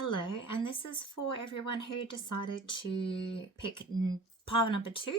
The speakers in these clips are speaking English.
Hello, and this is for everyone who decided to pick pile number 2.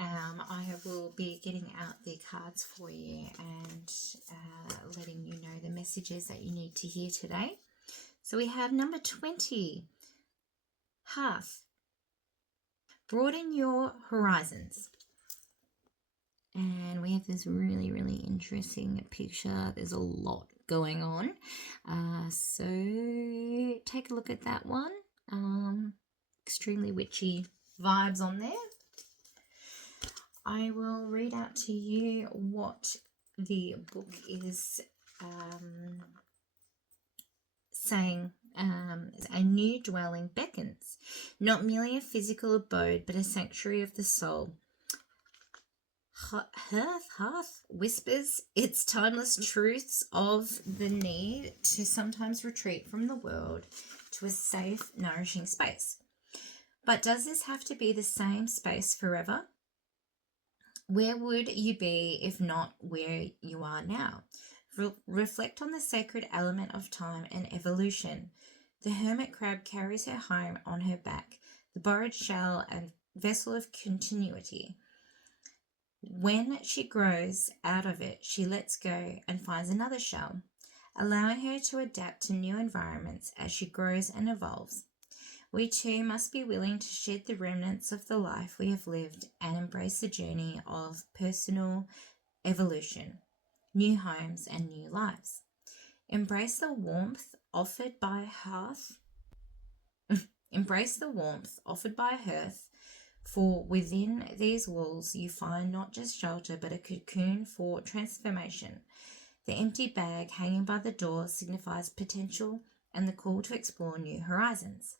I will be getting out the cards for you and letting you know the messages that you need to hear today. So we have number 20, Hearth. Broaden your horizons. And we have this really, really interesting picture. There's a lot going on. So take a look at that one. Extremely witchy vibes on there. I will read out to you what the book is saying. A new dwelling beckons, not merely a physical abode, but a sanctuary of the soul. Hearth whispers its timeless truths of the need to sometimes retreat from the world to a safe, nourishing space. But does this have to be the same space forever? Where would you be if not where you are now? Reflect on the sacred element of time and evolution. The hermit crab carries her home on her back, the borrowed shell a vessel of continuity. When she grows out of it, she lets go and finds another shell, allowing her to adapt to new environments as she grows and evolves. We too must be willing to shed the remnants of the life we have lived and embrace the journey of personal evolution, new homes and new lives. Embrace the warmth offered by hearth. Embrace the warmth offered by hearth. For within these walls you find not just shelter but a cocoon for transformation. The empty bag hanging by the door signifies potential and the call to explore new horizons.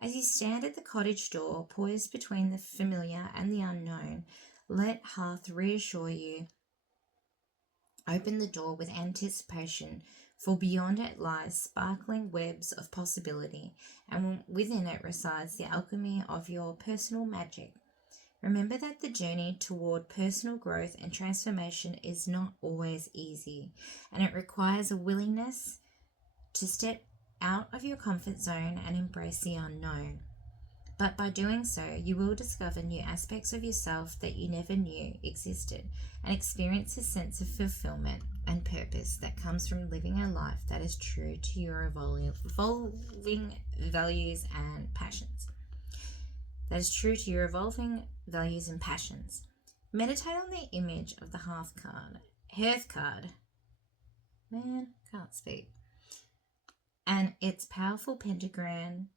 As you stand at the cottage door, poised between the familiar and the unknown, let Hearth reassure you. Open the door with anticipation, for beyond it lies sparkling webs of possibility, and within it resides the alchemy of your personal magic. Remember that the journey toward personal growth and transformation is not always easy, and it requires a willingness to step out of your comfort zone and embrace the unknown. But by doing so, you will discover new aspects of yourself that you never knew existed and experience a sense of fulfillment and purpose that comes from living a life that is true to your evolving values and passions. Meditate on the image of the Hearth card. Man, can't speak. And its powerful pentagram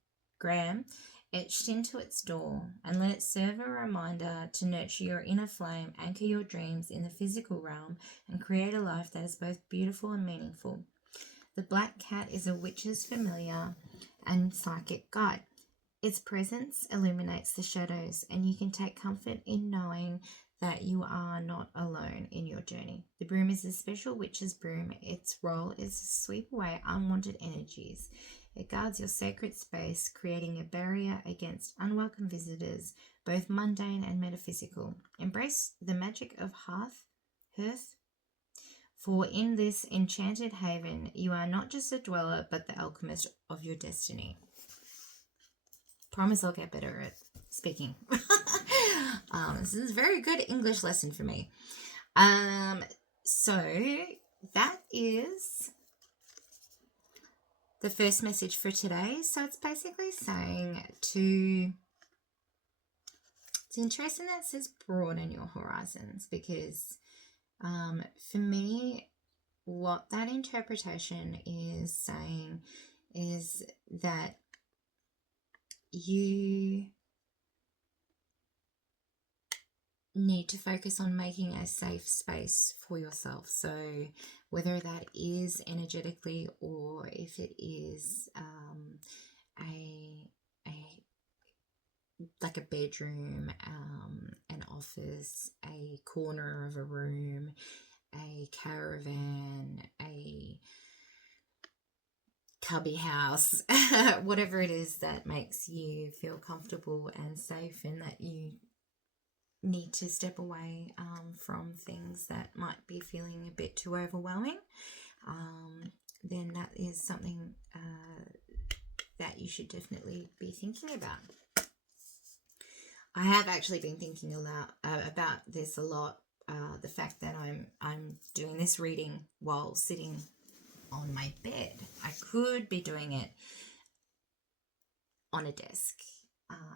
etched into its door, and let it serve a reminder to nurture your inner flame, anchor your dreams in the physical realm, and create a life that is both beautiful and meaningful. The black cat is a witch's familiar and psychic guide. Its presence illuminates the shadows, and you can take comfort in knowing that you are not alone in your journey. The broom is a special witch's broom. Its role is to sweep away unwanted energies. It guards your sacred space, creating a barrier against unwelcome visitors, both mundane and metaphysical. Embrace the magic of Hearth, for in this enchanted haven, you are not just a dweller, but the alchemist of your destiny. Promise I'll get better at speaking. This is a very good English lesson for me. So that is the first message for today. So it's basically saying it's interesting that it says broaden your horizons, because for me, what that interpretation is saying is that you need to focus on making a safe space for yourself. So whether that is energetically or if it is like a bedroom, an office, a corner of a room, a caravan, a cubby house, whatever it is that makes you feel comfortable and safe, and that you need to step away from things that might be feeling a bit too overwhelming, then that is something that that you should definitely be thinking about. I have actually been thinking a lot about this a lot. The fact that I'm doing this reading while sitting on my bed. I could be doing it on a desk,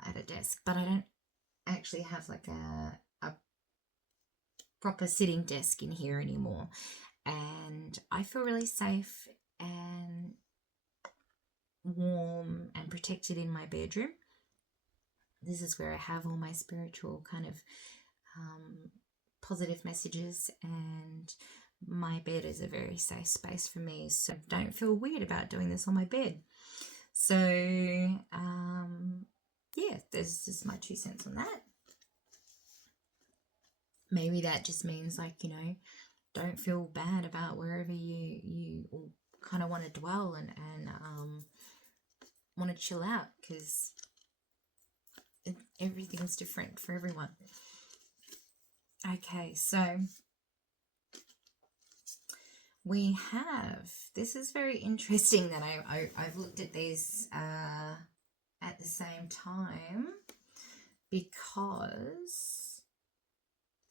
at a desk, but I don't actually have like a proper sitting desk in here anymore. And I feel really safe and warm and protected in my bedroom. This is where I have all my spiritual kind of positive messages, and my bed is a very safe space for me, so I don't feel weird about doing this on my bed. So yeah, there's just my 2 cents on that. Maybe that just means, like, you know, don't feel bad about wherever you kind of want to dwell and want to chill out, because everything's different for everyone. Okay, so we have, this is very interesting that I've looked at these at the same time, because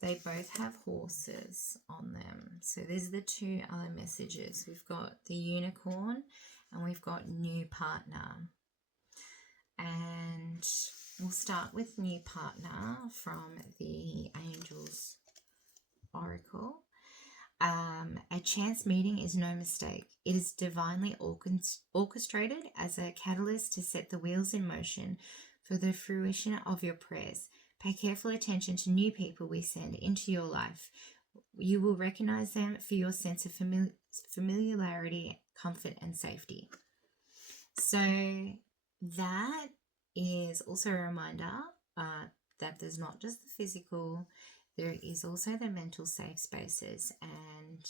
they both have horses on them. So these are the 2 other messages. We've got the unicorn and we've got new partner. And we'll start with new partner from the Angels Oracle. A chance meeting is no mistake. It is divinely orchestrated as a catalyst to set the wheels in motion for the fruition of your prayers. Pay careful attention to new people we send into your life. You will recognize them for your sense of familiarity, comfort, and safety. So that is also a reminder that there's not just the physical, there is also the mental safe spaces, and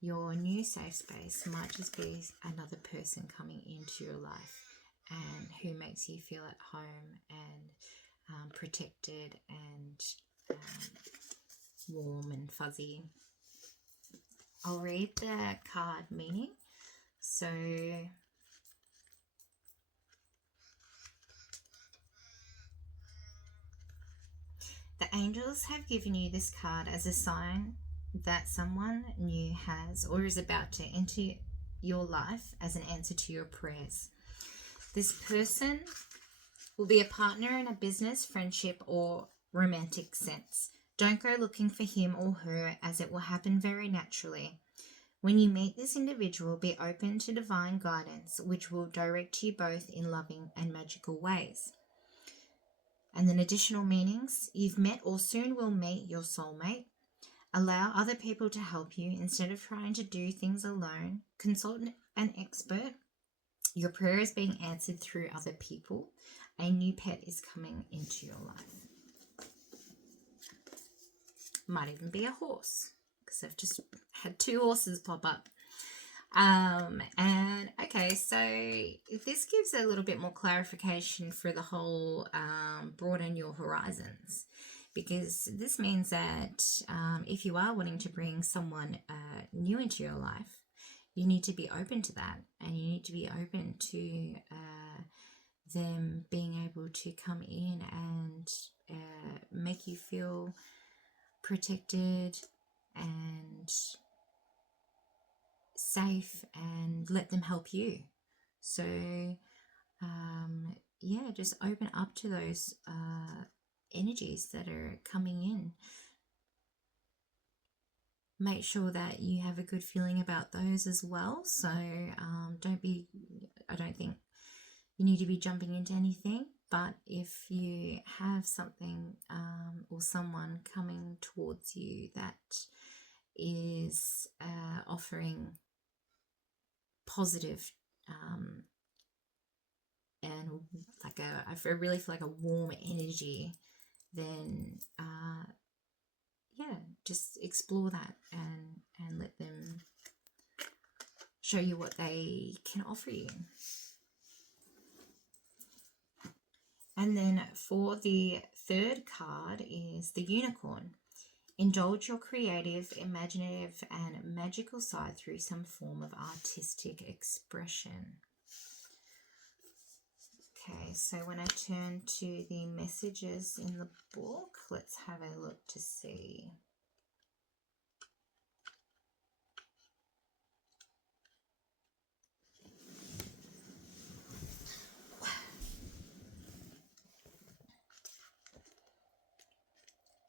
your new safe space might just be another person coming into your life and who makes you feel at home and protected and warm and fuzzy. I'll read the card meaning. So the angels have given you this card as a sign that someone new has or is about to enter your life as an answer to your prayers. This person will be a partner in a business, friendship, or romantic sense. Don't go looking for him or her, as it will happen very naturally. When you meet this individual, be open to divine guidance, which will direct you both in loving and magical ways. And then additional meanings: you've met or soon will meet your soulmate. Allow other people to help you instead of trying to do things alone. Consult an expert. Your prayer is being answered through other people. A new pet is coming into your life. Might even be a horse, because I've just had 2 horses pop up. And okay, so this gives a little bit more clarification for the whole broaden your horizons, because this means that if you are wanting to bring someone new into your life, you need to be open to that, and you need to be open to them being able to come in and make you feel protected and safe, and let them help you. So yeah, just open up to those energies that are coming in. Make sure that you have a good feeling about those as well. So I don't think you need to be jumping into anything, but if you have something or someone coming towards you that is offering positive and like I really feel like a warm energy, then yeah, just explore that and let them show you what they can offer you. And then for the 3rd card is the unicorn. Indulge your creative, imaginative, and magical side through some form of artistic expression. so when I turn to the messages in the book, let's have a look to see.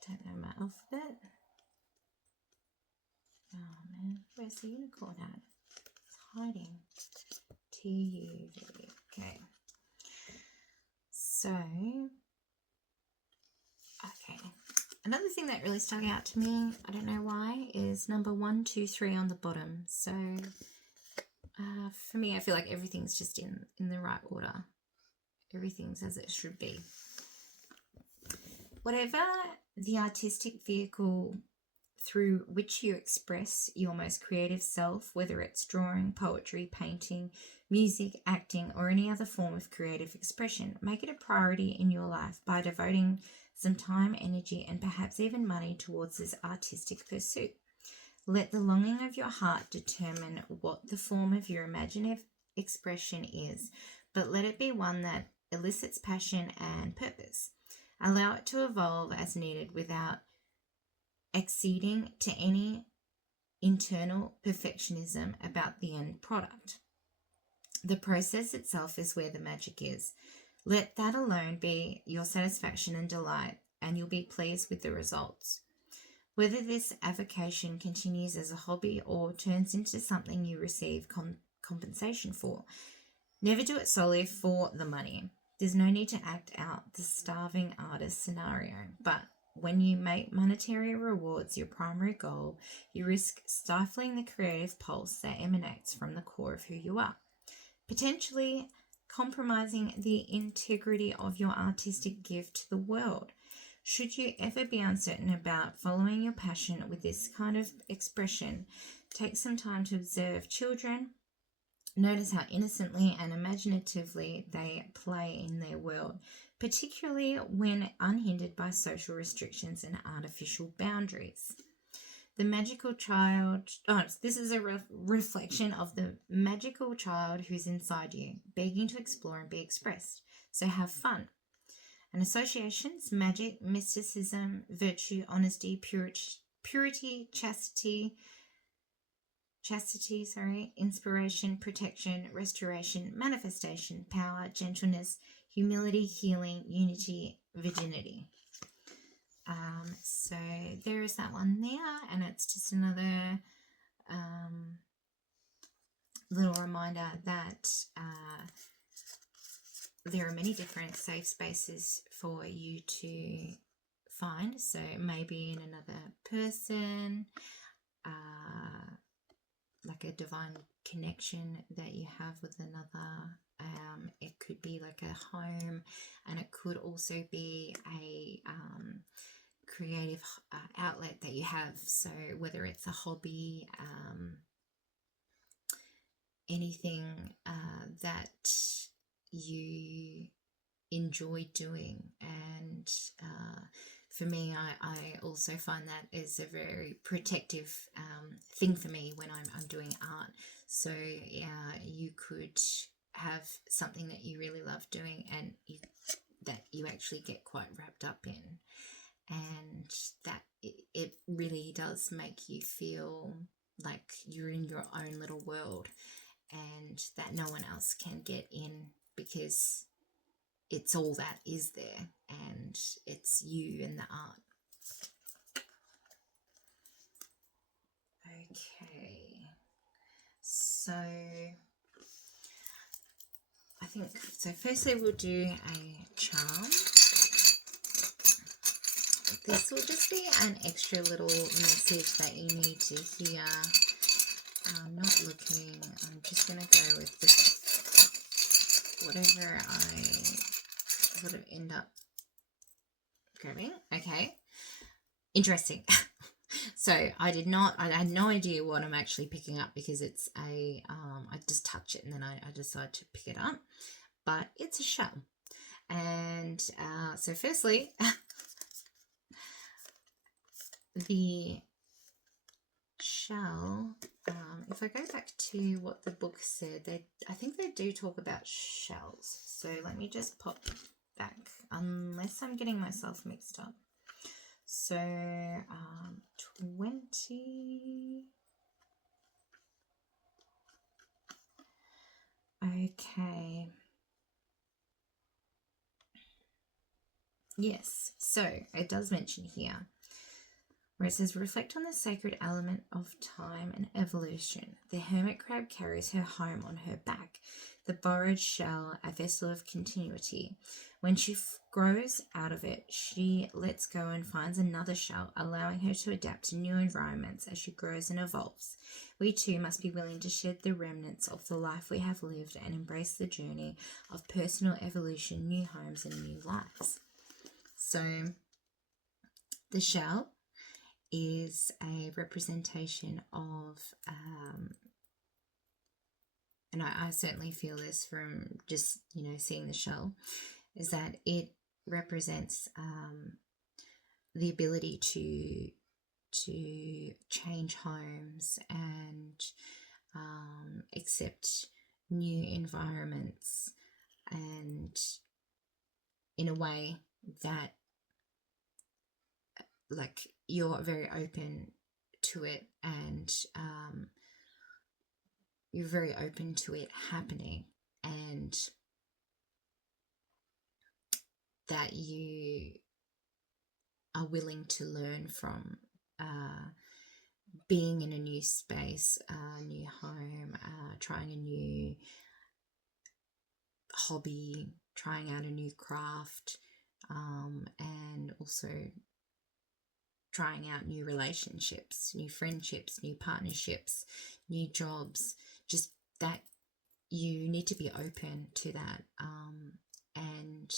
Don't know my alphabet. Oh man, where's the unicorn at? It's hiding. T-U-V. Okay. So, okay. Another thing that really stuck out to me, I don't know why, is number 1, 2, 3 on the bottom. So, for me, I feel like everything's just in the right order. Everything's as it should be. Whatever the artistic vehicle through which you express your most creative self, whether it's drawing, poetry, painting, music, acting, or any other form of creative expression, make it a priority in your life by devoting some time, energy, and perhaps even money towards this artistic pursuit. Let the longing of your heart determine what the form of your imaginative expression is, but let it be one that elicits passion and purpose. Allow it to evolve as needed without acceding to any internal perfectionism about the end product. The process itself is where the magic is. Let that alone be your satisfaction and delight, and you'll be pleased with the results. Whether this avocation continues as a hobby or turns into something you receive compensation for, never do it solely for the money. There's no need to act out the starving artist scenario, but when you make monetary rewards your primary goal, you risk stifling the creative pulse that emanates from the core of who you are, potentially compromising the integrity of your artistic gift to the world. Should you ever be uncertain about following your passion with this kind of expression, take some time to observe children. Notice how innocently and imaginatively they play in their world, particularly when unhindered by social restrictions and artificial boundaries. The magical child, this is a reflection of the magical child who's inside you, begging to explore and be expressed. So have fun. And associations: magic, mysticism, virtue, honesty, purity, chastity, inspiration, protection, restoration, manifestation, power, gentleness, humility, healing, unity, virginity. So there is that one there, and it's just another little reminder that there are many different safe spaces for you to find. So maybe in another person, like a divine connection that you have with another. It could be like a home, and it could also be a creative outlet that you have. So whether it's a hobby, anything that you enjoy doing. And for me, I also find that is a very protective thing for me when I'm doing art. So you could have something that you really love doing and that you actually get quite wrapped up in, and that it really does make you feel like you're in your own little world and that no one else can get in, because it's all that is there, and it's you and the art. Okay, so I think, so firstly we'll do a charm. This will just be an extra little message that you need to hear. I'm not looking, I'm just going to go with this, whatever I sort of end up grabbing. Okay, interesting. So I had no idea what I'm actually picking up, because it's a, I just touch it and then I decide to pick it up, but it's a shell. And so firstly, the shell, if I go back to what the book said, I think they do talk about shells. So let me just pop back, unless I'm getting myself mixed up. So 20. Okay. Yes, so it does mention here where it says, reflect on the sacred element of time and evolution. The hermit crab carries her home on her back, the borrowed shell, a vessel of continuity. When she grows out of it, she lets go and finds another shell, allowing her to adapt to new environments as she grows and evolves. We too must be willing to shed the remnants of the life we have lived and embrace the journey of personal evolution, new homes, and new lives. So, the shell is a representation of, and I certainly feel this from just, seeing the shell, is that it represents the ability to change homes and accept new environments, and in a way that, like, you're very open to it, and you're very open to it happening, and that you are willing to learn from being in a new space, a new home, trying a new hobby, trying out a new craft, and also trying out new relationships, new friendships, new partnerships, new jobs. Just that you need to be open to that, and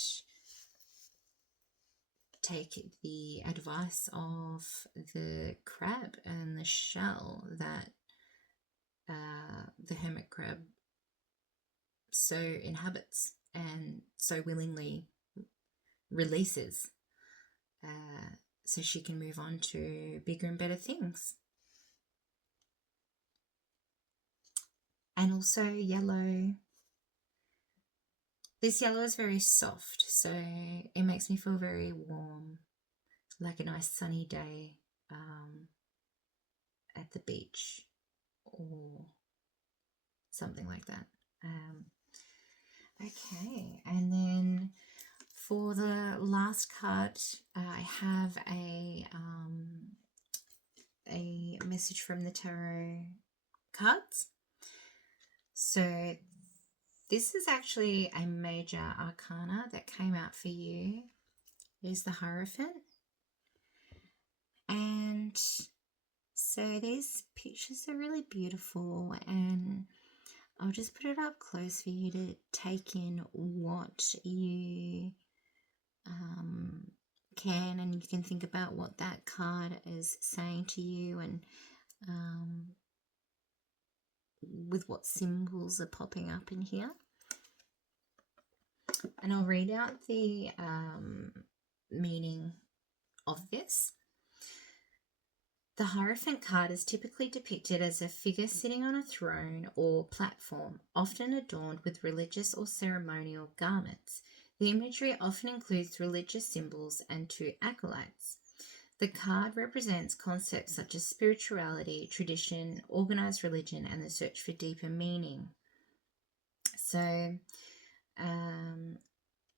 take the advice of the crab and the shell that the hermit crab so inhabits and so willingly releases, so she can move on to bigger and better things. And also yellow. This yellow is very soft, so it makes me feel very warm, like a nice sunny day at the beach or something like that. Okay, and then for the last card, I have a message from the tarot cards. So this is actually a major arcana that came out for you. Is the Hierophant. And so these pictures are really beautiful, and I'll just put it up close for you to take in what you can, and you can think about what that card is saying to you, and with what symbols are popping up in here. And I'll read out the meaning of this. The Hierophant card is typically depicted as a figure sitting on a throne or platform, often adorned with religious or ceremonial garments. The imagery often includes religious symbols and two acolytes. The card represents concepts such as spirituality, tradition, organized religion, and the search for deeper meaning. So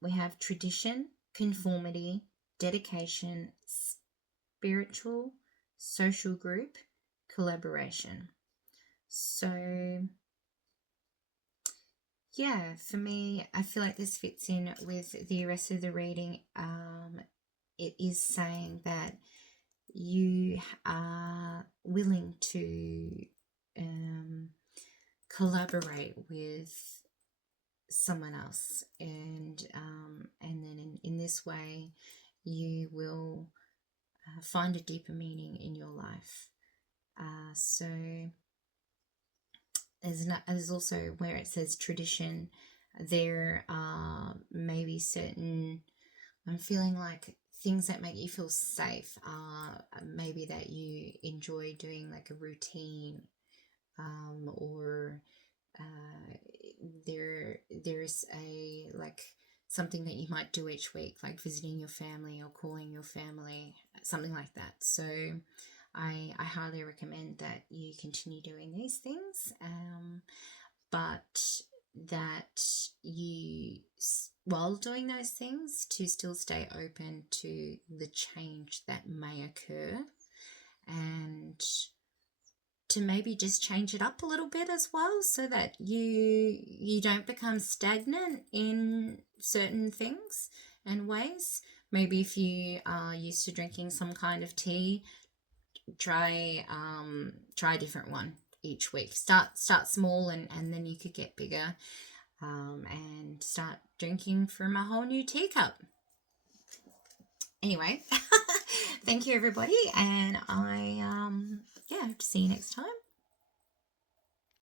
we have tradition, conformity, dedication, spiritual, social group, collaboration. So yeah, for me, I feel like this fits in with the rest of the reading. It is saying that you are willing to collaborate with someone else, and then in this way you will find a deeper meaning in your life. So there's also where it says tradition, there are maybe certain, I'm feeling like things that make you feel safe, maybe that you enjoy doing, like a routine, or there's a like something that you might do each week, like visiting your family or calling your family, something like that. So I highly recommend that you continue doing these things, but that you, while doing those things, to still stay open to the change that may occur, and to maybe just change it up a little bit as well, so that you don't become stagnant in certain things and ways. Maybe if you are used to drinking some kind of tea, try a different one each week. Start small, and then you could get bigger, and start drinking from a whole new teacup. Anyway, thank you everybody, and I see you next time.